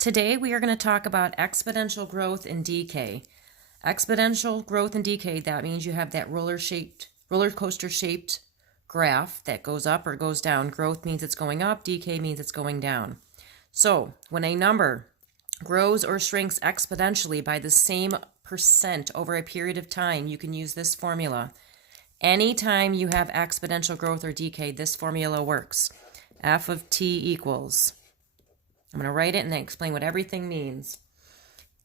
Today we are going to talk about exponential growth and decay. Exponential growth and decay, that means you have that roller coaster shaped graph that goes up or goes down. Growth means it's going up, decay means it's going down. So when a number grows or shrinks exponentially by the same percent over a period of time, you can use this formula. Anytime you have exponential growth or decay, this formula works. F of t equals, I'm going to write it and then explain what everything means.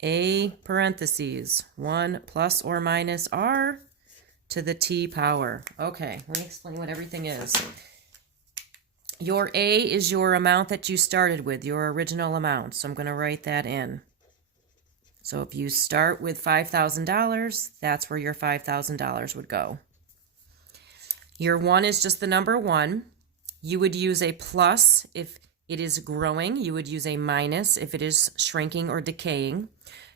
A parentheses 1 plus or minus r to the t power. Okay, let me explain what everything is. Your A is your amount that you started with, your original amount. So I'm going to write that in. So if you start with $5,000, that's where your $5,000 would go. Your 1 is just the number 1. You would use a plus if it is growing. You would use a minus if it is shrinking or decaying.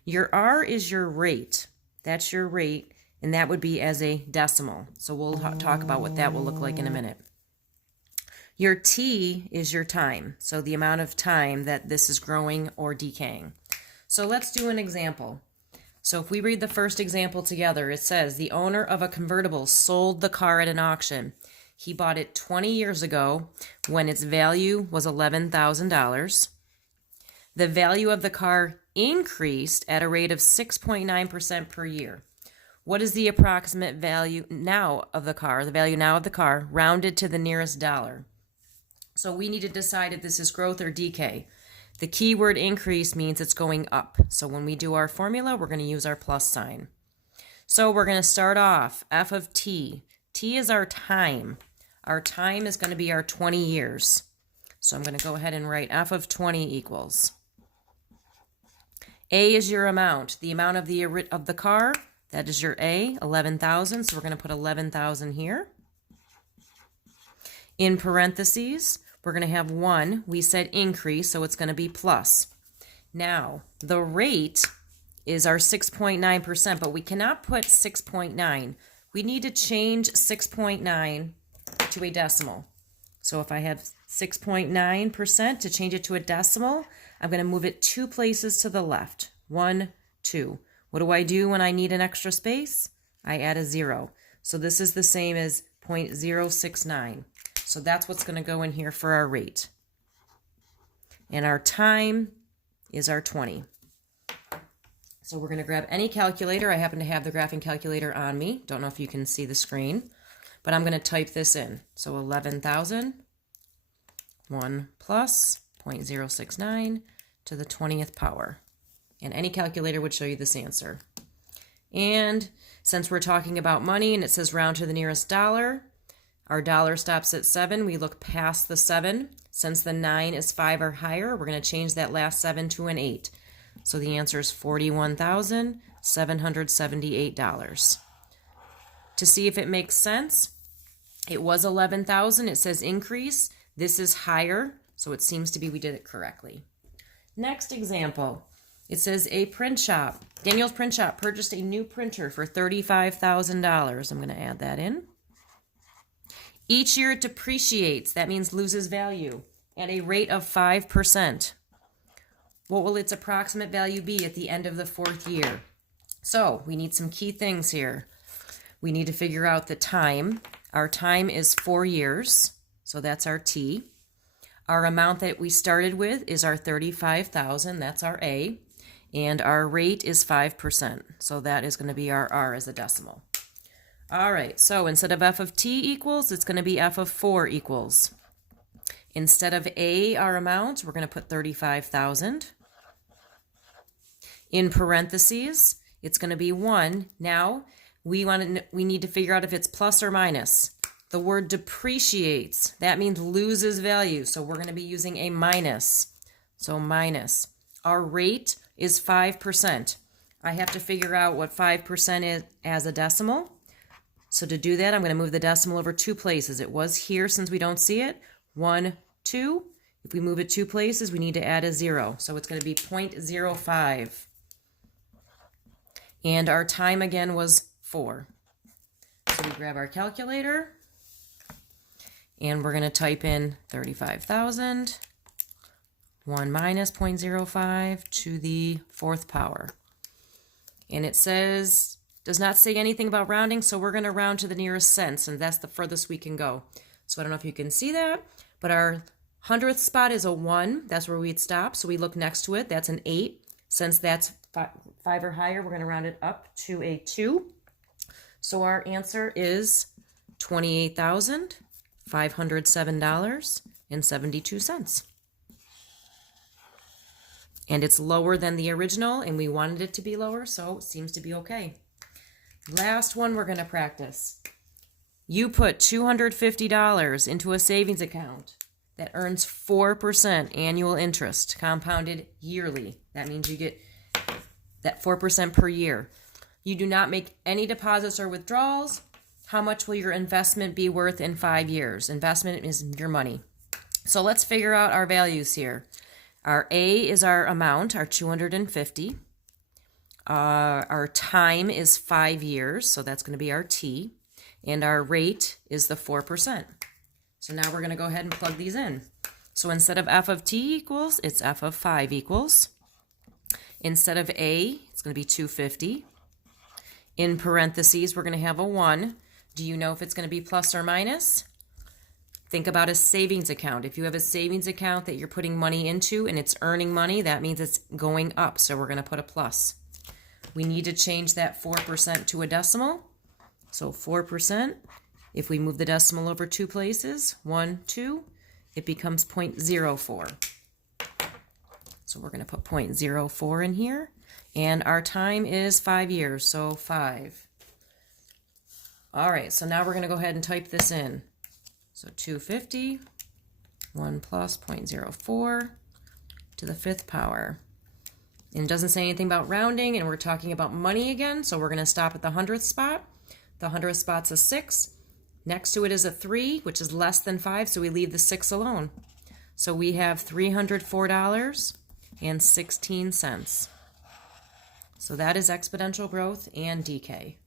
Your R is your rate. That's your rate, and that would be as a decimal. So we'll talk about what that will look like in a minute. Your T is your time, so the amount of time that this is growing or decaying. So let's do an example. So if we read the first example together, it says the owner of a convertible sold the car at an auction. He bought it 20 years ago when its value was $11,000. The value of the car increased at a rate of 6.9% per year. What is the approximate value now of the car, the value now of the car, rounded to the nearest dollar? So we need to decide if this is growth or decay. The keyword increase means it's going up. So when we do our formula, we're going to use our plus sign. So we're going to start off F of t. T is our time. Our time is going to be our 20 years. So I'm going to go ahead and write F of 20 equals. A is your amount. The amount of the car, that is your A, 11,000. So we're going to put 11,000 here. In parentheses, we're going to have 1. We said increase, so it's going to be plus. Now, the rate is our 6.9%, but we cannot put 6.9. We need to change 6.9 to a decimal. So if I have 6.9% to change it to a decimal, I'm going to move it 2 places to the left. 1, 2. What do I do when I need an extra space? I add a 0. So this is the same as 0.069. So that's what's going to go in here for our rate. And our time is our 20. So we're going to grab any calculator. I happen to have the graphing calculator on me. Don't know if you can see the screen, but I'm going to type this in. So 11,000, 1 plus 0.069 to the 20th power. And any calculator would show you this answer. And since we're talking about money and it says round to the nearest dollar, our dollar stops at 7. We look past the 7. Since the 9 is 5 or higher, we're going to change that last 7 to an 8. So the answer is $41,778. To see if it makes sense, it was 11,000. It says increase. This is higher, so it seems to be we did it correctly. Next example, it says a print shop. Daniel's Print Shop purchased a new printer for $35,000. I'm going to add that in. Each year it depreciates, that means loses value, at a rate of 5%. What will its approximate value be at the end of the 4th year? So we need some key things here. We need to figure out the time. Our time is 4 years, so that's our T. Our amount that we started with is our 35,000, that's our A. And our rate is 5%, so that is going to be our R as a decimal. All right, so instead of F of t equals, it's going to be F of 4 equals. Instead of A, our amount, we're going to put 35,000. In parentheses, it's going to be 1. Now, we need to figure out if it's plus or minus. The word depreciates, that means loses value, so we're going to be using a minus. So minus. Our rate is 5%. I have to figure out what 5% is as a decimal. So to do that, I'm going to move the decimal over 2 places. It was here since we don't see it. 1, 2. If we move it 2 places, we need to add a 0. So it's going to be 0.05. And our time again was 4. So we grab our calculator and we're going to type in 35,000 1 minus 0.05 to the 4th power. And it says, does not say anything about rounding, so we're going to round to the nearest cents, and that's the furthest we can go. So I don't know if you can see that, but our 100th spot is a 1. That's where we'd stop. So we look next to it. That's an 8. Since that's 5 or higher, we're going to round it up to a 2. So our answer is $28,507.72. And it's lower than the original, and we wanted it to be lower, so it seems to be okay. Last one we're going to practice. You put $250 into a savings account that earns 4% annual interest, compounded yearly. That means you get that 4% per year. You do not make any deposits or withdrawals. How much will your investment be worth in 5 years? Investment is your money. So let's figure out our values here. Our A is our amount, our 250. Our time is 5 years, so that's going to be our T. And our rate is the 4%. So now we're going to go ahead and plug these in. So instead of f of t equals, it's f of 5 equals. Instead of A, it's going to be 250. In parentheses, we're going to have a 1. Do you know if it's going to be plus or minus? Think about a savings account. If you have a savings account that you're putting money into and it's earning money, that means it's going up. So we're going to put a plus. We need to change that 4% to a decimal. So 4%, if we move the decimal over 2 places, 1, 2, it becomes 0.04. So we're going to put 0.04 in here. And our time is 5 years, so 5. All right, so now we're going to go ahead and type this in. So 250, 1 plus 0.04 to the 5th power. And it doesn't say anything about rounding, and we're talking about money again, so we're going to stop at the 100th spot. The 100th spot's a 6. Next to it is a 3, which is less than 5, so we leave the 6 alone. So we have $304.16. So that is exponential growth and decay.